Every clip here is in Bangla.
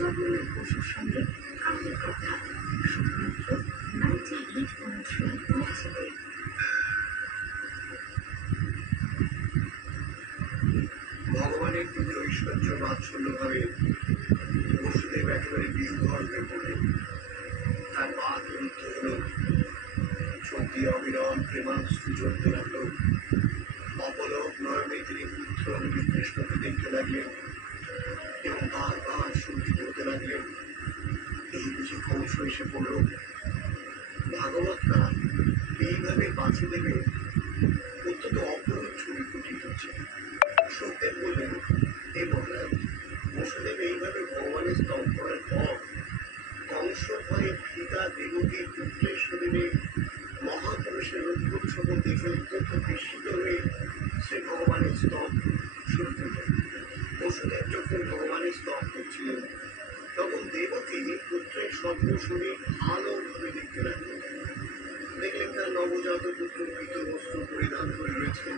জগন্নাথ বসুর সঙ্গে কালের কথা শুধুমাত্র 98.3 ম্যাচেতে। ভগবানের প্রতি ঐশ্বর্য বাৎসল্যভাবে বসুদেব একেবারে বিহ্বল হয়ে পড়লেন। তার পা রুদ্ধ হল, চোখ দিয়ে অবিরাম প্রেমাশ্রু ঝরতে লাগল। অপলক নয়নে তিনি পুত্র কৃষ্ণকে দেখতে লাগলেন এবং বারবার শঙ্কিত হতে লাগলেন, এই বুঝি কংস এসে পড়ল। ভাগবত না এইভাবে বাঁচে দেবে অত্যন্ত অপরূপ ছবি ফুটিয়ে হচ্ছে। সত্যেন বললেন, হে মহারাজ, বসুদেব এইভাবে ভগবানের স্তব করার পর কংস ভয়ে পিতা দেবকী পুত্রেশ্বরীরে মহাপুরুষের রুদ্রোৎসব দেখে অত্যন্ত বিস্মিত হয়ে শ্রী ভগবানের স্তব শুরু করলেন। বসুদেব যখন ভগবানের স্তব করছিলেন তখন দেবকী পুত্রের সর্বশরীর ভালোভাবে দেখতে লাগলেন। দেখলেন তার নবজাত পুত্র পীত বস্ত্র পরিধান করে রয়েছেন,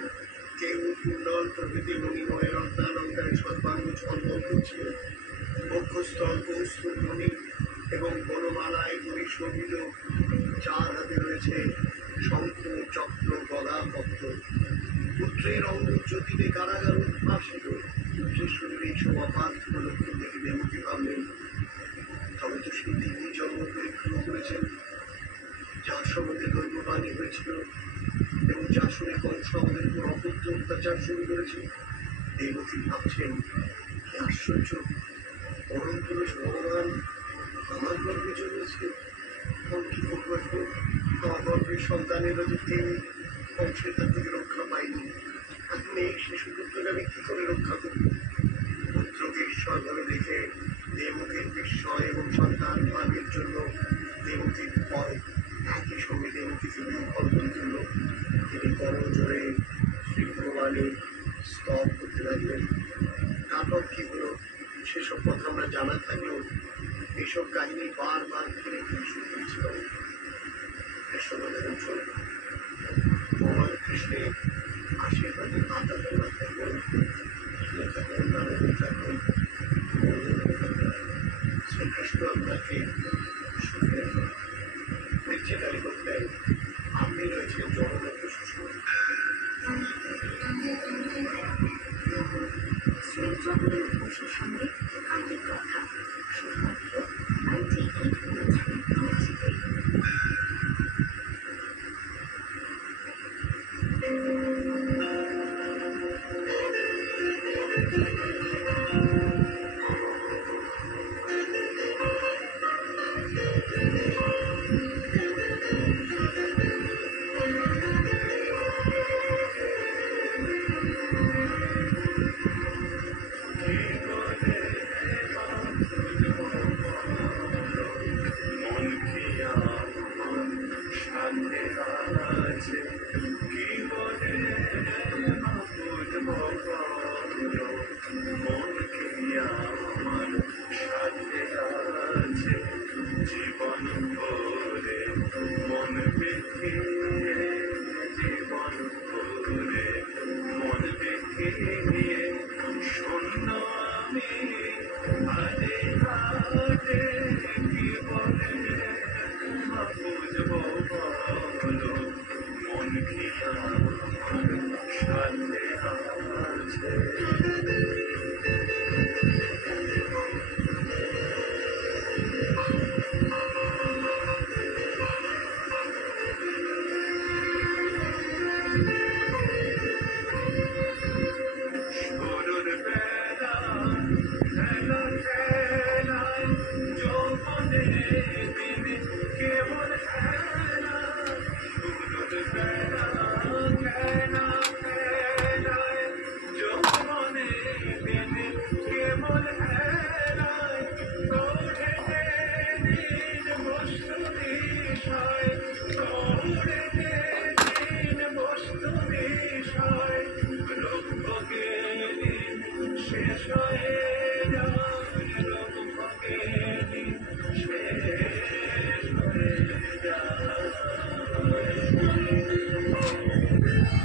কেউ কুণ্ডল প্রভৃতি মণিময় রত্নালঙ্কারে সর্বাঙ্গ ঝলমল করছিল। বক্ষস্থল কৌস্তুভ মণি এবং বনমালায় পরিশোভিত, চার হাতে রয়েছে শঙ্খ চক্র গদা পত্র। পুত্রের অঙ্গ জ্যোতিতে কারাগার উদ্ভাসিত। পুত্রের শরীরে এইসব অপার্থিব লক্ষণ দেখে দেবকী ভাবলেন, তবে তো সেই তিনি জন্ম পরীক্ষণ করেছেন, যার সম্বন্ধে দৈববাণী হয়েছিল এবং যার শুনে কংস আমাদের উপর অকথ্য অত্যাচার শুরু করেছে। দেবকী ভাবছেন, কি আশ্চর্য, পরম পুরুষ ভগবান আমার গর্ভে জন্মেছে। এখন কি করবো এখন? আমার গর্ভের সন্তানেরা যে কেউ কংসের হাত থেকে রক্ষা পায়নি, এখন এই শিশু পুত্রকে আমি কি করে রক্ষা করবো? পুত্রকে ঈশ্বরভাবে দেখে দেবকীর বিস্ময় এবং সন্তান ভাবের জন্য দেবকীর ভয় একই সঙ্গে দেবকীকে বিহ্বল করে তুলল। তিনি করজোড়ে শ্রী ভগবানের স্তব করতে লাগলেন। তারপর কি হলো সেসব কথা আমরা জানা থাকলেও এইসব কাহিনী বারবার ফিরে ফিরে শুনেছিলাম। ভগবান কৃষ্ণের আশীর্বাদে মাতাতে মাথায় বলুন, শ্রীকৃষ্ণ আপনাকে সুখের নিশ্চিতারি করতেন। আপনি রয়েছেন জগন্নাথ সুষমা। শ্রী জগন্নাথ বসুর সঙ্গে কালের কথা শুধুমাত্র 98.3 ম্যাচেতে।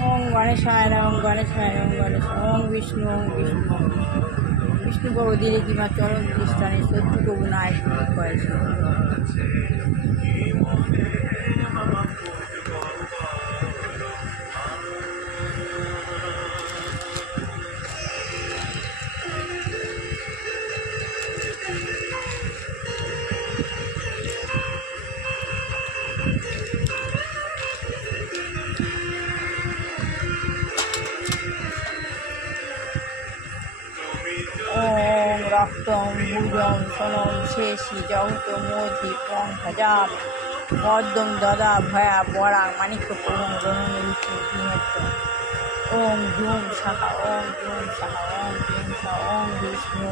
ওম গণেশায় নমঃ গণেশায় নমঃ গণেশ ওম বিষ্ণু বিষ্ণু প্রভু ধীরে কিংবা চরম স্থানে শত্রু প্রভু নায় করেছে। ওম রক্তম ভুজম সোনম শেষি জগত মোধি পং হজাম পদ্মং দদা ভয়া বরা মাণিক্য পরম রমণ বিষ্ণু ওম জুম সাহা ওম জুম সাহা ওম জুম সাহা ওম বিষ্ণু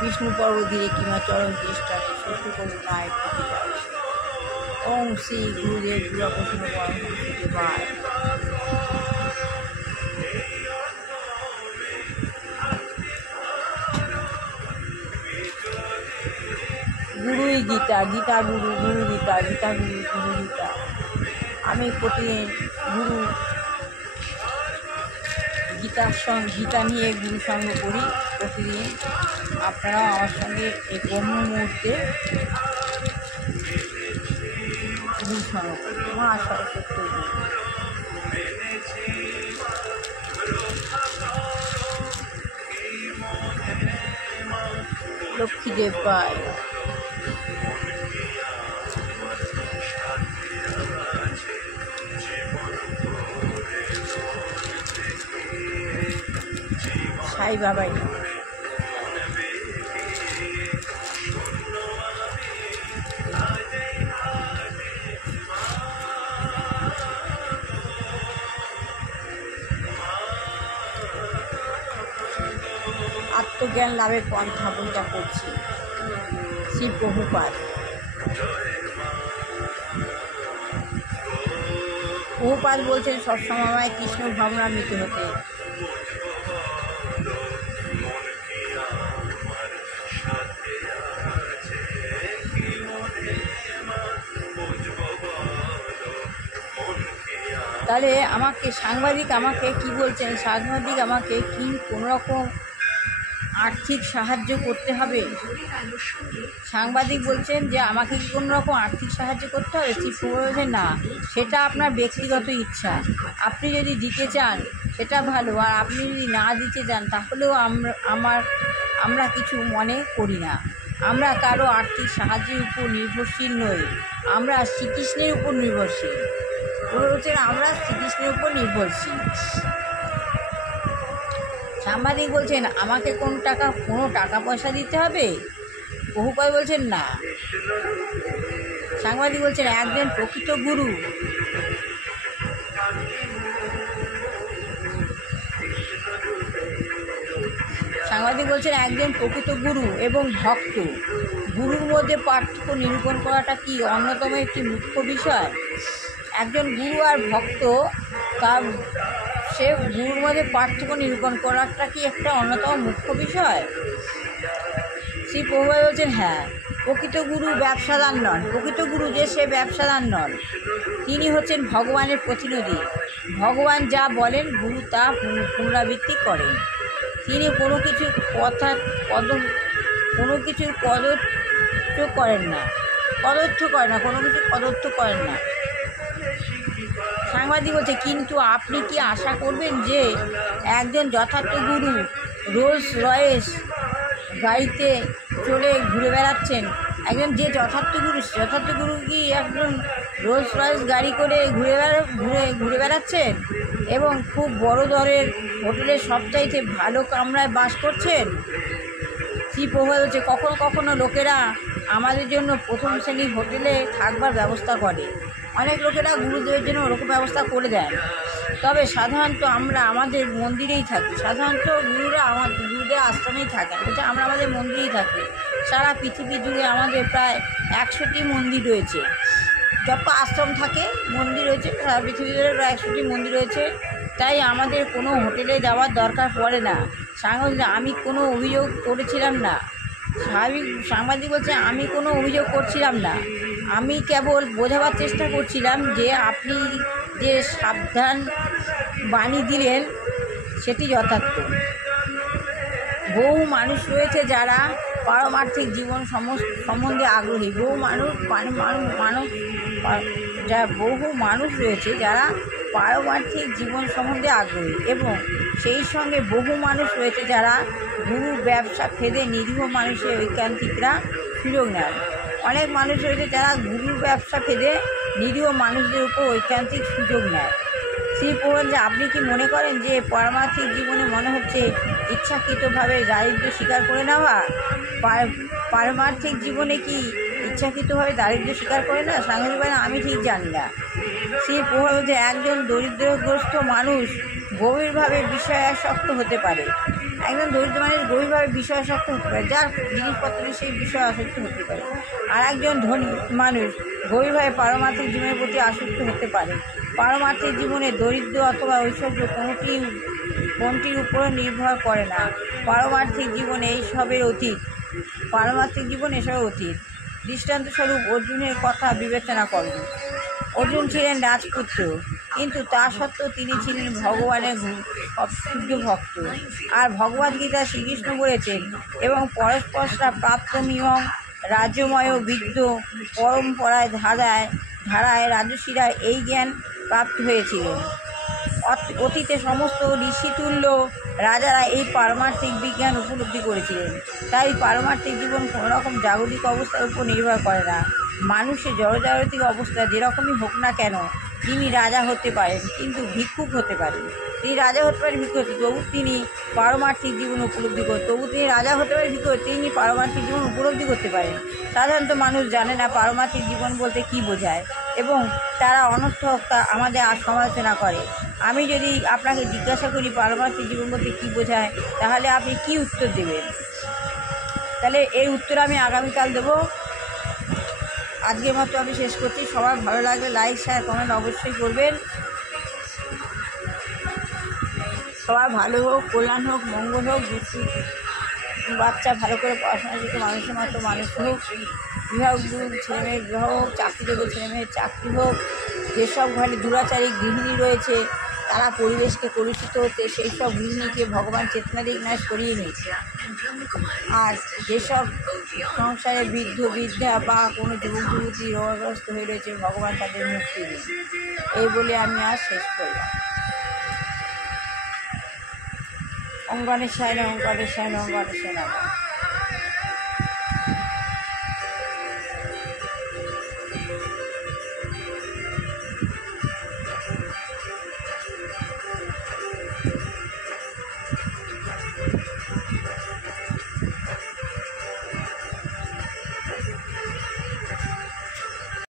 বিষ্ণু পর্ব ধীরে কিংবা চরম দৃষ্টানে শত্রু করুণায় প্রতিকার। ওম শ্রী গুরুদেব দুর্গাপ্রসন্ন পরমহংসদেবায়। গুরুই গীতা, গীতা গুরু, গুরু গীতা, গীতা গুরু, গুরু গীতা। আমি প্রতিদিন গুরু গীতা নিয়ে গুরু সঙ্গ করি প্রতিদিন। আপনারাও আমার সঙ্গে এই ব্রহ্ম মুহূর্তে গুরু সঙ্গ করি। মা সরস্বতী লক্ষ্মীদেব পায়। সাই বাবাই আত্মজ্ঞান লাভের পন্থা বইটা করছি। শ্রী প্রভুপাদ বলছেন সবসময় কৃষ্ণ ভাবনান্বিত হতে। তাহলে সাংবাদিক আমাকে কি বলছেন? সাংবাদিক আমাকে কি কোনোরকম আর্থিক সাহায্য করতে হবে? সাংবাদিক বলছেন যে আমাকে কি কোনো রকম আর্থিক সাহায্য করতে হবে? চিফ বলছেন না, সেটা আপনার ব্যক্তিগত ইচ্ছা। আপনি যদি দিতে চান সেটা ভালো, আর আপনি যদি না দিতে চান তাহলেও আমরা কিছু মনে করি না। আমরা কারো আর্থিক সাহায্যের উপর নির্ভরশীল নই, আমরা শ্রীকৃষ্ণের উপর নির্ভরশীল। বলছেন আমরা শ্রীকৃষ্ণের উপর নির্ভরশীল। সাংবাদিক বলছেন আমাকে কোনো টাকা পয়সা দিতে হবে? প্রভুপাদ বলছেন না। সাংবাদিক বলছেন একজন প্রকৃত গুরু এবং ভক্ত, গুরুর মধ্যে পার্থক্য নিরূপণ করাটা কি অন্যতম একটি মুখ্য বিষয়? একজন গুরু আর ভক্ত, সে গুরুর মধ্যে পার্থক্য নিরূপণ করাটা কি একটা অন্যতম মুখ্য বিষয়? শ্রী প্রভুপাদ বলছেন হ্যাঁ, প্রকৃত গুরু ব্যবসাদার নন। প্রকৃত গুরু যে সে ব্যবসাদার নন, তিনি হচ্ছেন ভগবানের প্রতিনিধি। ভগবান যা বলেন গুরু তা পুনরাবৃত্তি করেন। তিনি কোনো কিছুর কদর্থ করেন না, কোনো কিছু কদর্থ করেন না। সাংবাদিক বলছে কিন্তু আপনি কি আশা করবেন যে একজন যথার্থ গুরু রোলস রয়েস গাড়িতে চড়ে ঘুরে বেড়াচ্ছেন? একজন যে যথার্থ গুরু কি একজন রোলস রয়েস গাড়ি করে ঘুরে বেড়াচ্ছেন এবং খুব বড় দরের হোটেলের সবচাইতে ভালো কামরায় বাস করছেন? শ্রী প্রভু হচ্ছে কখনো কখনো লোকেরা আমাদের জন্য প্রথম শ্রেণীর হোটেলে থাকবার ব্যবস্থা করে। অনেক লোকেরা গুরুদেবের জন্য ওরকম ব্যবস্থা করে দেন, তবে সাধারণত আমরা আমাদের মন্দিরেই থাকি। সাধারণত গুরুদের আশ্রমেই থাকেন, বলছে আমরা আমাদের মন্দিরেই থাকি। সারা পৃথিবী জুড়ে আমাদের প্রায় 100টি মন্দির রয়েছে। যত আশ্রম থাকে মন্দির রয়েছে, সারা পৃথিবী জুড়ে প্রায় 100টি মন্দির রয়েছে। তাই আমাদের কোনো হোটেলে যাওয়ার দরকার পড়ে না। আমি কোনো অভিযোগ করেছিলাম না। সাংবাদিক বলছে আমি কোনো অভিযোগ করছিলাম না, আমি কেবল বোঝাবার চেষ্টা করছিলাম যে আপনি যে সাবধান বাণী দিলেন সেটি যথার্থ। বহু মানুষ রয়েছে যারা পারমার্থিক জীবন সম্বন্ধে আগ্রহী। বহু মানুষ রয়েছে যারা পারমার্থিক জীবন সম্বন্ধে আগ্রহী, এবং সেই সঙ্গে বহু মানুষ রয়েছে যারা গুরু ব্যবসা ফেদে নিরীহ মানুষের ঐকান্তিকরা সুযোগ নেয়। অনেক মানুষ রয়েছে যারা গুরুর ব্যবসা ফেদে নিরীহ মানুষদের উপর ঐকান্তিক সুযোগ নেয়। শ্রী প্রভুপাদ, যে আপনি কি মনে করেন যে পারমার্থিক জীবনে মনে হচ্ছে ইচ্ছাকৃতভাবে দারিদ্র্য স্বীকার করে নেওয়া? পারমার্থিক জীবনে কি ইচ্ছাকৃতভাবে দারিদ্র্য স্বীকার করে না? সাংবাদিক বলেন আমি ঠিক জানি না। শ্রী প্রভুপাদ, যে একজন দরিদ্রগ্রস্ত মানুষ গভীরভাবে বিষয়াসক্ত হতে পারে। একজন দরিদ্র মানুষ গভীরভাবে বিষয়াসক্ত হতে পারে, যার জিনিসপত্রে সেই বিষয় আসক্ত হতে পারে। আর একজন ধনী মানুষ গভীরভাবে পারমার্থিক জীবনের প্রতি আসক্ত হতে পারে। পারমার্থিক জীবনে দরিদ্র অথবা ঐশ্বর্য কোনটির উপরে নির্ভর করে না। পারমার্থিক জীবনে এসবের অতীত। দৃষ্টান্তস্বরূপ অর্জুনের কথা বিবেচনা করুন। অর্জুন ছিলেন রাজপুত্র, কিন্তু তা সত্ত্বেও তিনি ছিলেন ভগবানের শুদ্ধ ভক্ত। আর ভগবদ্গীতা শ্রীকৃষ্ণ বলেছেন, এবং পরস্পররা প্রাপ্তমিয়ং রাজ্যময় বিদ্য পরম্পরায় ধারায় রাজসীরা এই জ্ঞান প্রাপ্ত হয়েছিলেন। অতীতে সমস্ত ঋষিতুল্য রাজারা এই পারমার্থিক বিজ্ঞান উপলব্ধি করেছিলেন। তাই পারমার্থিক জীবন কোনোরকম জাগতিক অবস্থার উপর নির্ভর করে না। মানুষের জড়জাগতিক অবস্থা যেরকমই হোক না কেন, তিনি রাজা হতে পারেন, কিন্তু ভিক্ষুক হতে পারেন। তিনি রাজা হতে পারেন, ভিক্ষুক, তবু তিনি পারমার্থিক জীবন উপলব্ধি করেন। তিনি রাজা হতে পারেন, ভিক্ষুক, তিনি পারমার্থিক জীবন উপলব্ধি করতে পারেন। সাধারণত মানুষ জানে না পারমার্থিক জীবন বলতে কী বোঝায়, এবং তারা অনর্থক আমাদের সমালোচনা করে। আমি যদি আপনাকে জিজ্ঞাসা করি পারমার্থিক জীবন বলতে কী বোঝায়, তাহলে আপনি কী উত্তর দেবেন? তাহলে এই উত্তর আমি আগামীকাল দেবো। আজকের মতো আমি শেষ করছি। সবার ভালো লাগলে লাইক, শেয়ার, কমেন্ট অবশ্যই করবেন। সবার ভালো হোক, কল্যাণ হোক, মঙ্গল হোক। বাচ্চা ভালো করে পড়াশোনা শিখে মানুষের মতো মানুষ হোক। বিবাহযোগ্য ছেলেমেয়ের বিবাহ হোক, চাকরিযোগ্য ছেলেমেয়ের চাকরি হোক। যেসব ঘরে দুরাচারী গৃহিণী রয়েছে তারা পরিবেশকে কলুষিত হতে সেই সব গৃহিণীকে ভগবান চেতনাদিক করিয়ে নিয়েছে। আর যেসব সংসারে বৃদ্ধা বা কোনো যুবক যুবতী রোগগ্রস্ত হয়ে রয়েছে, ভগবান তাদের মুক্তি দিন। এই বলে আমি আজ শেষ করলাম। ওম গণেশায় নমঃ, ওম গণেশায় নমঃ, ওম গণেশায় নমঃ।